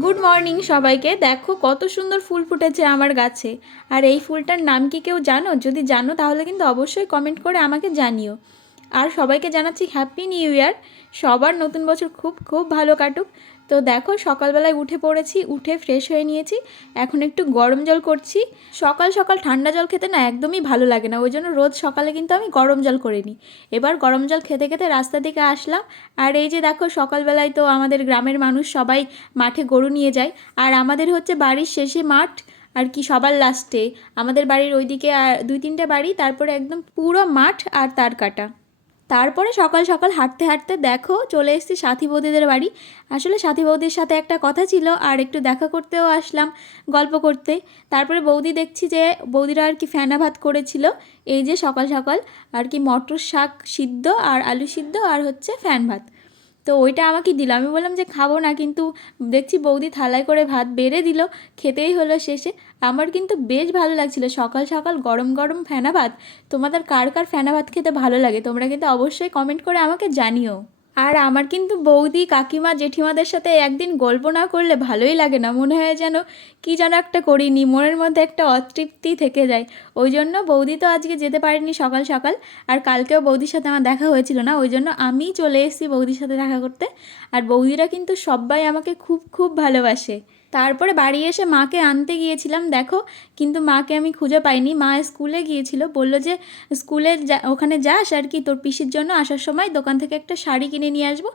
Good morning সবাইকে। দেখো কত সুন্দর ফুল ফুটেছে আমার গাছে। আর এই ফুলটার নাম কি কেউ জানো? যদি জানো তাহলে কিন্তু অবশ্যই কমেন্ট করে আমাকে জানিও। আর সবাইকে জানাচ্ছি হ্যাপি নিউ ইয়ার সবার নতুন বছর খুব খুব ভালো কাটুক। তো দেখো, সকালবেলায় উঠে পড়েছি, উঠে ফ্রেশ হয়ে নিয়েছি। এখন একটু গরম জল করছি। সকাল সকাল ঠান্ডা জল খেতে না একদমই ভালো লাগে না, ওই জন্য রোজ সকালে কিন্তু আমি গরম জল করে নিই। এবার গরম জল খেতে খেতে রাস্তা থেকে আসলাম। আর এই যে দেখো, সকালবেলায় তো আমাদের গ্রামের মানুষ সবাই মাঠে গরু নিয়ে যায়। আর আমাদের হচ্ছে বাড়ির শেষে মাঠ, আর কি সবার লাস্টে আমাদের বাড়ির ওইদিকে আর দুই তিনটে বাড়ি, তারপরে একদম পুরো মাঠ আর তার কাটা। তারপরে সকাল সকাল হাঁটতে হাঁটতে দেখো চলে এসেছি সাথী বৌদিদের বাড়ি। আসলে সাথী বৌদির সাথে একটা কথা ছিল, আর একটু দেখা করতেও আসলাম, গল্প করতে। তারপরে বৌদি দেখছি যে বৌদিরা আর কি ফ্যানা ভাত করেছিল, এই যে সকাল সকাল আর কি মটর শাক সিদ্ধ আর আলু সিদ্ধ আর হচ্ছে ফ্যান ভাত। তো ওইটা আমাকে দিল। আমি বললাম যে, খাব না। কিন্তু দেখছি বৌদি থালায় করে ভাত বেড়ে দিল। খেতেই হলো শেষে। আমার কিন্তু বেশ ভালো লাগছিল। সকাল সকাল গরম গরম ফেনা ভাত। তোমাদের কার কার ফেনা ভাত খেতে ভালো লাগে? তোমরা কিন্তু অবশ্যই কমেন্ট করে আমাকে জানিও। আর আমার কিন্তু বৌদি, কাকিমা, জেঠিমাদের সাথে একদিন গল্প না করলে ভালোই লাগে না। মনে হয় যেন কী যেন একটা করিনি, মনের মধ্যে একটা অতৃপ্তি থেকে যায়। ওই জন্য বৌদি তো আজকে যেতে পারেনি সকাল সকাল, আর কালকেও বৌদির সাথে আমার দেখা হয়েছিল না। ওই জন্য আমি চলে এসেছি বৌদির সাথে দেখা করতে। আর বৌদিরা কিন্তু সবাই আমাকে খুব খুব ভালোবাসে। তারপরে বাড়ি এসে মাকে আনতে গিয়েছিলাম, দেখো। কিন্তু মাকে আমি খুঁজে পাইনি। মা স্কুলে গিয়েছিল, বলল যে, স্কুলে যা, ওখানে যাস আর কি, তোর পিসির জন্য আসার সময় দোকান থেকে একটা শাড়ি কিনে নিয়ে আসব।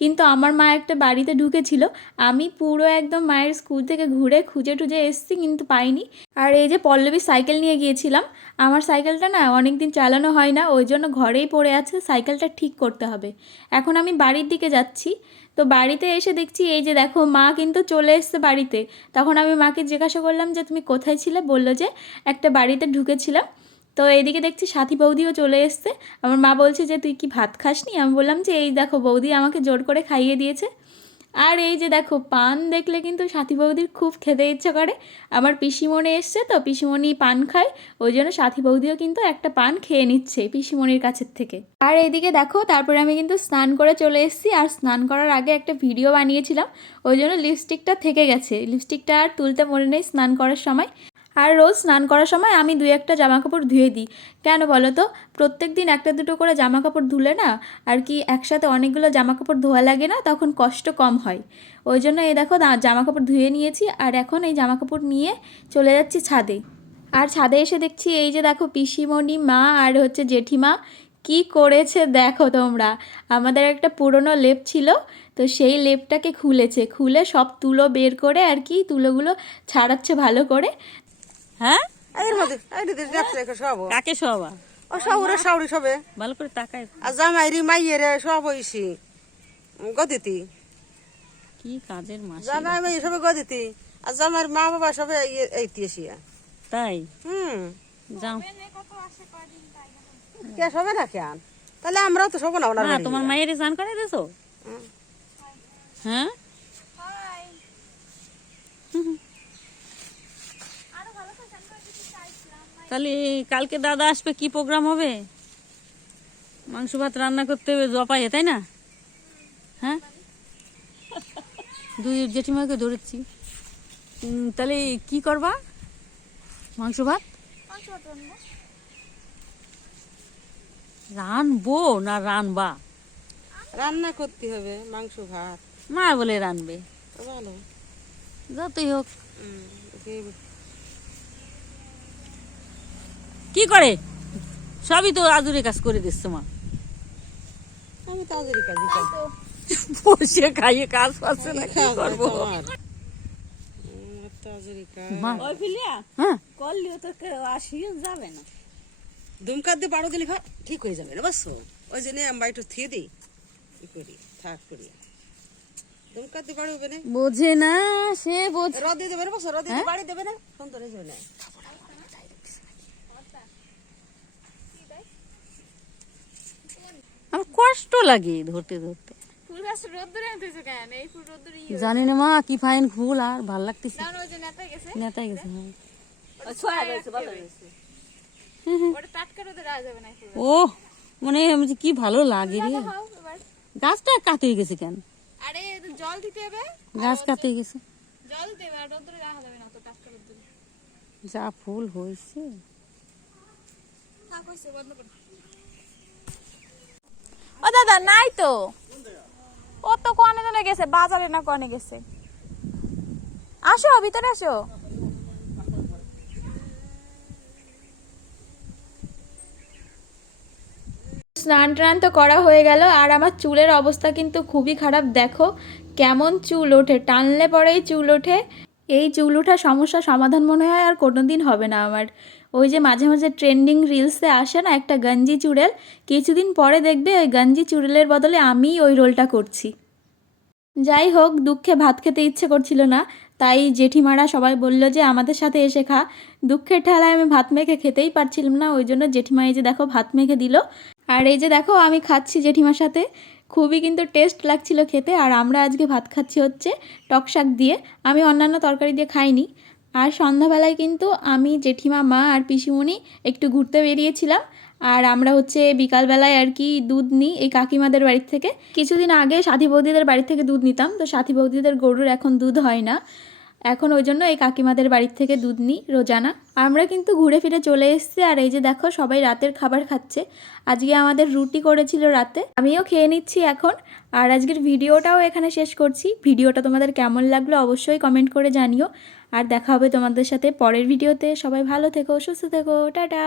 কিন্তু আমার মা একটা বাড়িতে ঢুকেছিল। আমি পুরো একদম মায়ের স্কুল থেকে ঘুরে খুঁজে টুজে এসেছি, কিন্তু পাইনি। আর এই যে পল্লবী সাইকেল নিয়ে গিয়েছিলাম, আমার সাইকেলটা না অনেক দিন চালানো হয় না, ওই জন্য ঘরেই পড়ে আছে, সাইকেলটা ঠিক করতে হবে। এখন আমি বাড়ির দিকে যাচ্ছি। তো বাড়িতে এসে দেখছি, এই যে দেখো, মা কিন্তু চলে এসছে বাড়িতে। তখন আমি মাকে জিজ্ঞাসা করলাম যে, তুমি কোথায় ছিলে? বলল যে, একটা বাড়িতে ঢুকেছিলাম। তো এদিকে দেখছি সাথী বৌদিও চলে এসছে। আমার মা বলছে যে, তুই কি ভাত খাসনি? আমি বললাম যে, এই দেখো, বৌদি আমাকে জোর করে খাইয়ে দিয়েছে। আর এই যে দেখো, পান দেখলে কিন্তু সাথী বৌদির খুব খেতে ইচ্ছে করে। আমার পিসিমণি এসছে তো, পিসিমণি পান খায়, ওই জন্য সাথী বৌদিও কিন্তু একটা পান খেয়ে নিচ্ছে পিসিমণির কাছের থেকে। আর এইদিকে দেখো, তারপরে আমি কিন্তু স্নান করে চলে এসেছি, আর স্নান করার আগে একটা ভিডিও বানিয়েছিলাম, ওই জন্য লিপস্টিকটা থেকে গেছে। লিপস্টিকটা আর তুলতে মনে নেই স্নান করার সময়। আর রোজ স্নান করার সময় আমি দুই একটা জামা কাপড় ধুয়ে দিই। কেন বলো তো? প্রত্যেক দিন একটা দুটো করে জামা কাপড় ধুলে না আর কি একসাথে অনেকগুলো জামা কাপড় ধোয়া লাগে না, তখন কষ্ট কম হয়। ওই জন্য এই দেখো জামা কাপড় ধুয়ে নিয়েছি আর এখন এই জামা কাপড় নিয়ে চলে যাচ্ছি ছাদে। আর ছাদে এসে দেখছি এই যে দেখো পিসিমণি, মা আর হচ্ছে জেঠিমা। কি করেছে দেখো তোমরা? আমাদের একটা পুরনো লেপ ছিল, তো সেই লেপটাকে খুলেছে। খুলে সব তুলো বের করে আর কি তুলোগুলো ছাড়াচ্ছে ভালো করে। হ্যাঁ? এর মধ্যে সব কাকে শোয়াবা? ও সবরে সাউরি সবে ভালো করে তাকায়। আর জামাইরি মাইয়েরে সব হইছি গদিতি। কি কাজের মাস জামাই মাই সবে গদিতি। আর জামাইর মা বাবা সবে তাই? হুম। যাও। কে সবে না কেন তাহলে আমরাও তো সব না তোমার মায়ের স্নান করে দিছো? হ্যাঁ? তাহলে কালকে দাদা আসবে কি প্রোগ্রাম হবে? মাংস ভাত রান্না করতে হবে জপাইয়ে তাই না? হ্যাঁ? দুই জেঠিমাকে ধরেছি। তাহলে কি করবা? মাংস ভাত? রানবো না রানবা? রান্না করতে হবে মাংস ভাত। মা বলে রানবে। ভালো। যতই হোক হুম, কি- করে? সবই তো আদুরে কাজ করে দিচ্ছে মা আমি কাজই কাজ বসে খাইয়ে কাজ পাচ্ছে না কি করব? হ্যাঁ। দিয়ে বারো দিলে ঘর ঠিক হয়ে যাবে না বুঝছ? ওই জন্য আমি একটু থিয়ে দিই। করি থাক করি। দুমকার দিয়ে বাড়ি হবে না? বোঝে না সে বোঝে রদ দিয়ে দেবে না রদ দিয়ে বাড়ি দেবে না সুন্দর হয়ে যাবে না আমার কষ্ট লাগে ধরতে ধরতে। ফুল গাছ রোদ্দুরে আনতেছো কেন? এই ফুল রোদ্দুরে জানি না মা কি ফাইন ফুল আর ভালো লাগতেছে। ওই যে নেতা গেছে? নেতাই গেছে হ্যাঁ। ওটা টাটকা রোদে রাখা যাবে না ফুল ও মানে কি ভালো লাগে রে। গাছটা কাতে গেছে কেন? আরে জল দিতে হবে। গাছ কাতে গেছে। জল দেবে আর রোদ্রে রাখা যাবে না তো টাটকা রোদ্রে যা ফুল হয়েছে। থাক হয়েছে বন্ধ করো। দাদা নাই তো। ও তো কনে জনে গেছে, বাজারে না কনে গেছে? আসো, ভিতরে আসো। স্নান টান তো করা হয়ে গেল, আর আমার চুলের অবস্থা কিন্তু খুবই খারাপ। দেখো, কেমন চুল ওঠে। টানলে পরেই চুল ওঠে এই চুল ওঠার সমস্যার সমাধান মনে হয় আর কোনো দিন হবে না আমার। ওই যে মাঝে মাঝে ট্রেন্ডিং রিলসে আসে না একটা গঞ্জি চুড়েল, কিছুদিন পরে দেখবে ওই গঞ্জি চুড়েলের বদলে আমি ওই রোলটা করছি। যাই হোক, দুঃখে ভাত খেতে ইচ্ছে করছিল না, তাই জেঠিমারা সবাই বলল যে আমাদের সাথে এসে খা। দুঃখের ঠেলায় আমি ভাত মেখে খেতেই পারছিলাম না, ওই জন্য জেঠিমা এই যে দেখো ভাত মেখে দিল। আর এই যে দেখো আমি খাচ্ছি জেঠিমার সাথে। খুবই কিন্তু টেস্ট লাগছিল খেতে। আর আমরা আজকে ভাত খাচ্ছি হচ্ছে টক শাক দিয়ে। আমি অন্যান্য তরকারি দিয়ে খাইনি। আর সন্ধ্যাবেলায় কিন্তু আমি জেঠিমা, মা আর পিসিমণি একটু ঘুরতে বেরিয়েছিলাম। আর আমরা হচ্ছে বিকালবেলায় আর কি দুধ নিই এই কাকিমাদের বাড়ির থেকে। কিছুদিন আগে সাথী বৌদিদের বাড়ি থেকে দুধ নিতাম। তো সাথী বৌদিদের গরুর এখন দুধ হয় না। এখন ওই জন্য এই কাকিমাদের বাড়ির থেকে দুধ নিই, রোজানা। আমরা কিন্তু ঘুরে ফিরে চলে এসেছি আর এই যে দেখো সবাই রাতের খাবার খাচ্ছে। আজকে আমাদের রুটি করেছিল রাতে। আমিও খেয়ে নিচ্ছি এখন। আর আজকের ভিডিওটাও এখানে শেষ করছি। ভিডিওটা তোমাদের কেমন লাগল অবশ্যই কমেন্ট করে জানিও। আর দেখা হবে তোমাদের সাথে পরের ভিডিওতে। সবাই ভালো থেকো, সুস্থ থেকো, টাটা।